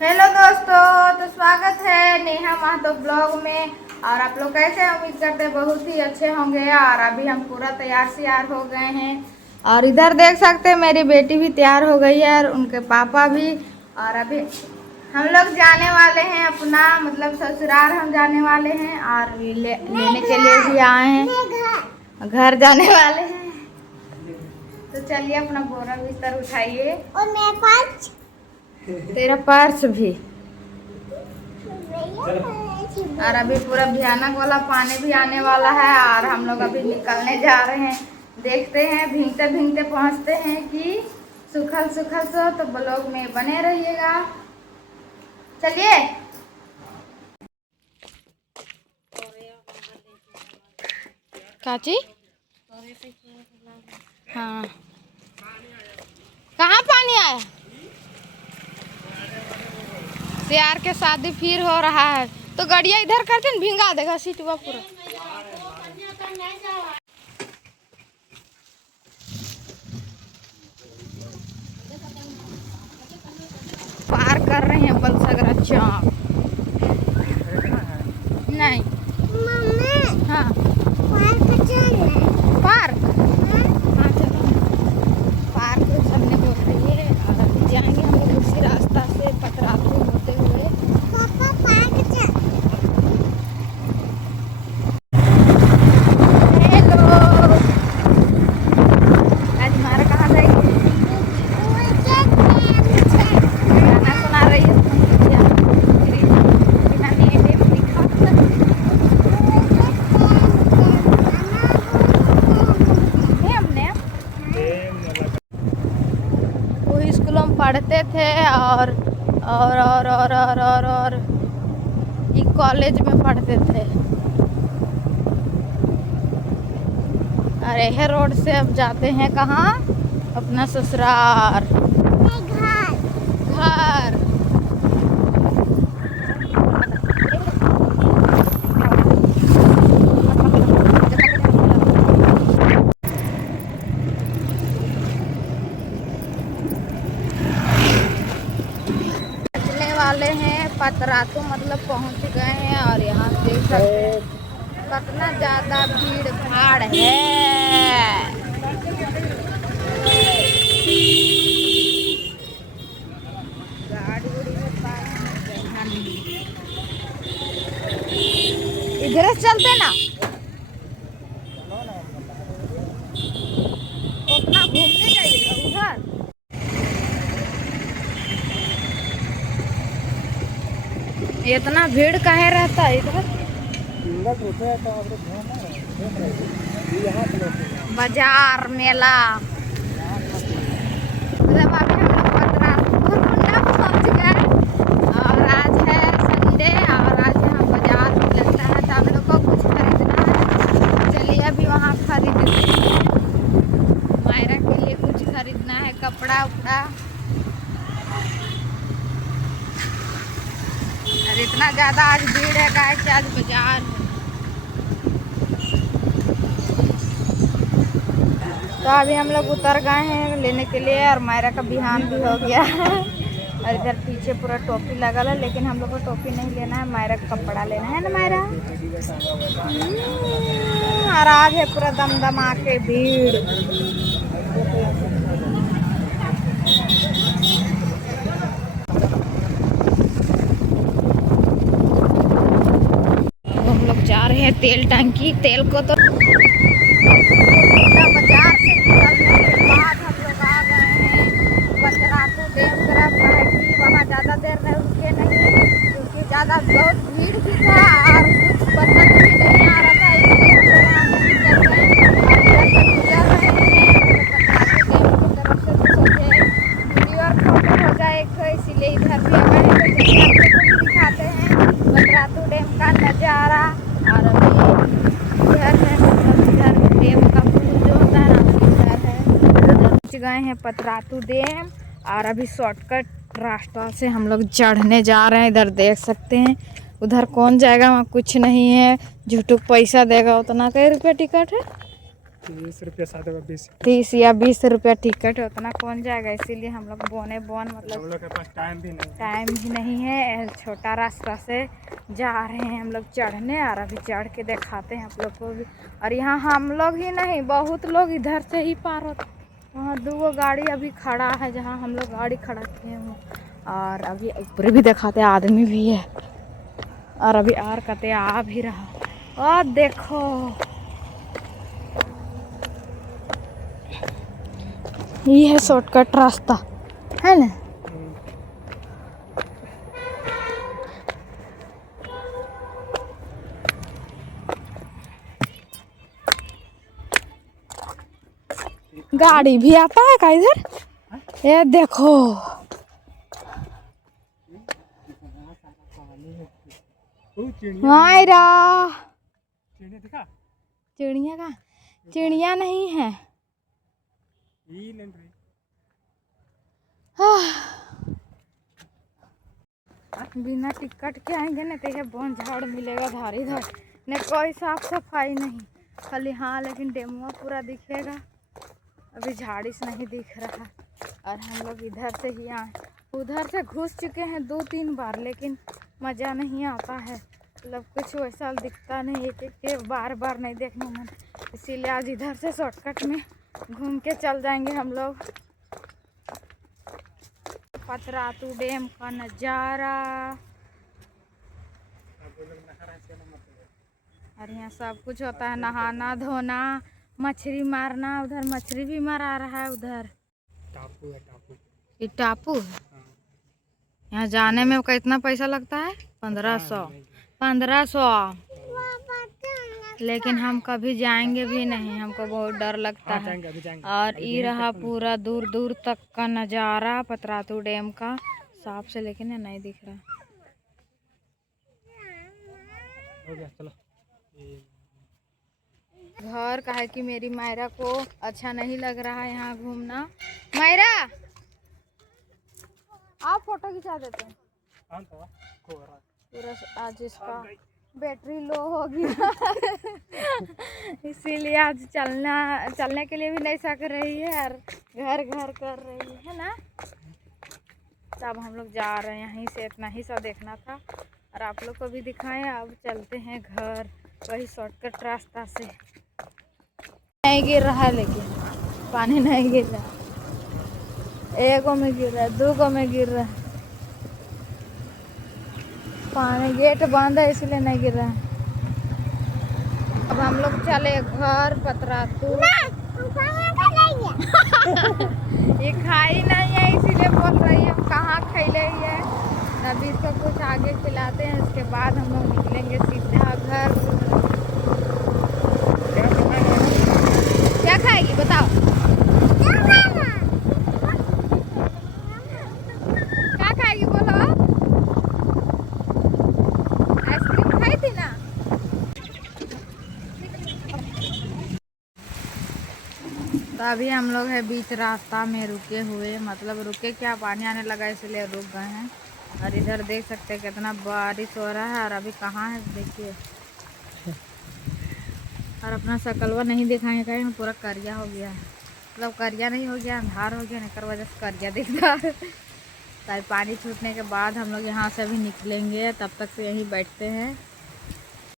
Hello दोस्तों, तो स्वागत है नेहा महतो ब्लॉग में। और आप लोग कैसे हैं? उम्मीद करते हैं बहुत ही अच्छे होंगे। और अभी हम पूरा तैयार श्यार हो गए हैं। और इधर देख सकते हैं मेरी बेटी भी तैयार हो गई है और उनके पापा भी। और अभी हम लोग जाने वाले हैं अपना मतलब ससुराल हम जाने वाले हैं। और लेने के लिए भी आए हैं, घर जाने वाले हैं। तो चलिए अपना बोरा बिस्तर उठाइए और मेरे पास तेरा पर्स भी। और अभी पूरा भयानक वाला पानी भी आने वाला है और हम लोग अभी निकलने जा रहे हैं। देखते हैं भीगते भीगते पहुंचते हैं कि सूखल सूखल सो। तो ब्लॉग में बने रहिएगा। चलिए काची। हाँ, कहाँ पानी आया? श्यार के शादी फिर हो रहा है तो गड़िया इधर करते न भींगा देगा सीटवा पूरा। पार कर रहे हैं बलसगरा चौक। नहीं मम्मी। हाँ पार्क। हाँ चलो पार्क चलने बोल रही है। और अभी जाएंगे हम लोग उसी रास्ता से पतरातू होते हुए। पापा पार्क चल। हेलो, आज हमारा कहाँ जाएगी? गाना सुना रही है बिना नेट दिखा। हमने वो स्कूल में पढ़ते थे और कॉलेज में पढ़ते थे। और यह रोड से अब जाते हैं कहाँ? अपना ससुराल घर। पहुँचने वाले हैं पतरातू मतलब पहुँच गए हैं। और यहाँ देख सकते हैं कितना ज़्यादा भीड़ भाड़ है। गाड़ी उड़ी में इधर से चलते ना अपना घूमने जाइएगा उधर। इतना भीड़ काहे रहता है इधर? बाजार मेला। मतलब अभी हम लोग पतरातू पहुंच गए। और आज है संडे और आज यहाँ बाजार भी लगता है तो हम लोग को कुछ खरीदना है। चलिए अभी वहाँ खरीदते हैं। मायरा के लिए कुछ खरीदना है, कपड़ा उपड़ा। और इतना ज़्यादा आज भीड़ है गाइस, आज बाजार है। तो अभी हम लोग उतर गए हैं लेने के लिए और मायरा का बिहान भी हो गया है। और इधर पीछे पूरा टोपी लगा है लेकिन हम लोग को टोपी नहीं लेना है, मायरा का कपड़ा लेना है ना मायरा। और आज है पूरा दमदमा के भीड़। हम लोग जा रहे हैं तेल टंकी। तेल को तो बाजार से निकलने के बाद हम लोग आ गए हैं पतरातू डैम तरफ। कि वहाँ ज़्यादा देर में रुके नहीं क्योंकि ज़्यादा बहुत भीड़ भी था और कुछ पसंद भी नहीं आ रहा था, इसलिए हम लोग वहाँ से निकल गए। और इधर से गुजर रहे हैं पतरातू डैम की तरफ से। तो सोचे वीडियो और फोटो हो जाए तो इसीलिए इधर भी आ गए हैं। तो चलिए आप लोगों को भी दिखाते हैं पतरातू डैम का नज़ारा। और अभी इधर है मतलब इधर डैम का पुल जो होता है ना इधर है। पहुँच गए हैं पतरातू डैम और अभी शॉर्टकट रास्ता से हम लोग चढ़ने जा रहे हैं। इधर देख सकते हैं उधर कौन जाएगा, वहाँ कुछ नहीं है। झूठू पैसा देगा उतना। कई रुपये टिकट है? ₹30 सादा 20। 30 या 20 रुपया टिकट है, उतना कौन जाएगा, इसीलिए हम लोग बोने बोन हम मतलब लोग के पास टाइम भी नहीं है। टाइम भी नहीं है, छोटा रास्ता से जा रहे हैं हम लोग चढ़ने। और अभी चढ़ के दिखाते हैं आप लोग को भी। और यहाँ हम लोग ही नहीं, बहुत लोग इधर से ही पार होते। वहाँ 2 गाड़ी अभी खड़ा है जहाँ हम लोग गाड़ी खड़ा किए हुए। और अभी ऊपर भी दिखाते आदमी भी है। और अभी आर कते आ भी रहा। और देखो ये है शॉर्टकट रास्ता है ना। गाड़ी भी आता है का इधर? ये देखो मायरा, चिड़िया दिखा? चिड़िया का चिड़िया नहीं है। बिना टिकट के आएंगे ना तो बन झाड़ मिलेगा धारी धार ने, कोई साफ सफाई नहीं खाली। हाँ लेकिन डेमुआ पूरा दिखेगा, अभी झाड़िस नहीं दिख रहा। और हम लोग इधर से ही आए, उधर से घुस चुके हैं 2-3 बार, लेकिन मज़ा नहीं आता है। मतलब कुछ वैसा दिखता नहीं, एक बार बार नहीं देखने मन, इसीलिए आज इधर से शॉर्टकट में घूम के चल जाएंगे हम लोग। पतरातू डैम का नज़ारा, और यहाँ सब कुछ होता है, नहाना धोना, मछली मारना। उधर मछली भी मारा रहा है उधर। टापू है, टापू। ये टापू है। यहाँ जाने में कितना पैसा लगता है? 1500। लेकिन हम कभी जाएंगे भी नहीं, हमको बहुत डर लगता है। और ये रहा पूरा दूर दूर तक का नज़ारा पतरातू डैम का, साफ से लेकिन नहीं दिख रहा। हो गया, चलो। घर का है कि मेरी मायरा को अच्छा नहीं लग रहा है यहाँ घूमना। मायरा आप फोटो खिंचा देते हैं। पूरा आज इसका बैटरी लो हो गया इसीलिए आज चलने के लिए भी नहीं सक रही है और घर घर कर रही है ना। तब हम लोग जा रहे हैं, यहीं से इतना ही सा देखना था और आप लोग को भी दिखाएं। अब चलते हैं घर, वही शॉर्टकट रास्ता से। नहीं गिर रहा है, लेकिन पानी नहीं गिर रहा है। 1 में गिर रहा है, 2 में गिर रहा है। पानी गेट बंद है इसलिए नहीं गिर रहा है। अब हम लोग चले घर पतरातू। ये खाई नहीं है इसीलिए बोल रही है कहाँ खैले है। अभी इसको कुछ आगे खिलाते हैं, उसके बाद हम लोग निकलेंगे सीधा घर। क्या खाएगी बताओ? क्या खाएगी बोलो? आइसक्रीम खाई थी ना। तो अभी हम लोग है बीच रास्ता में रुके हुए, मतलब रुके क्या, पानी आने लगा इसलिए रुक गए हैं। और इधर देख सकते हैं कितना बारिश हो रहा है। और अभी कहाँ है देखिए, और अपना शकलवा नहीं दिखाएंगे कहीं पूरा करिया हो गया है। मतलब करिया नहीं हो गया, अंधार हो गया, निकर वजह से करिया दिखता है। तो पानी छूटने के बाद हम लोग यहाँ से भी निकलेंगे, तब तक से यहीं बैठते हैं।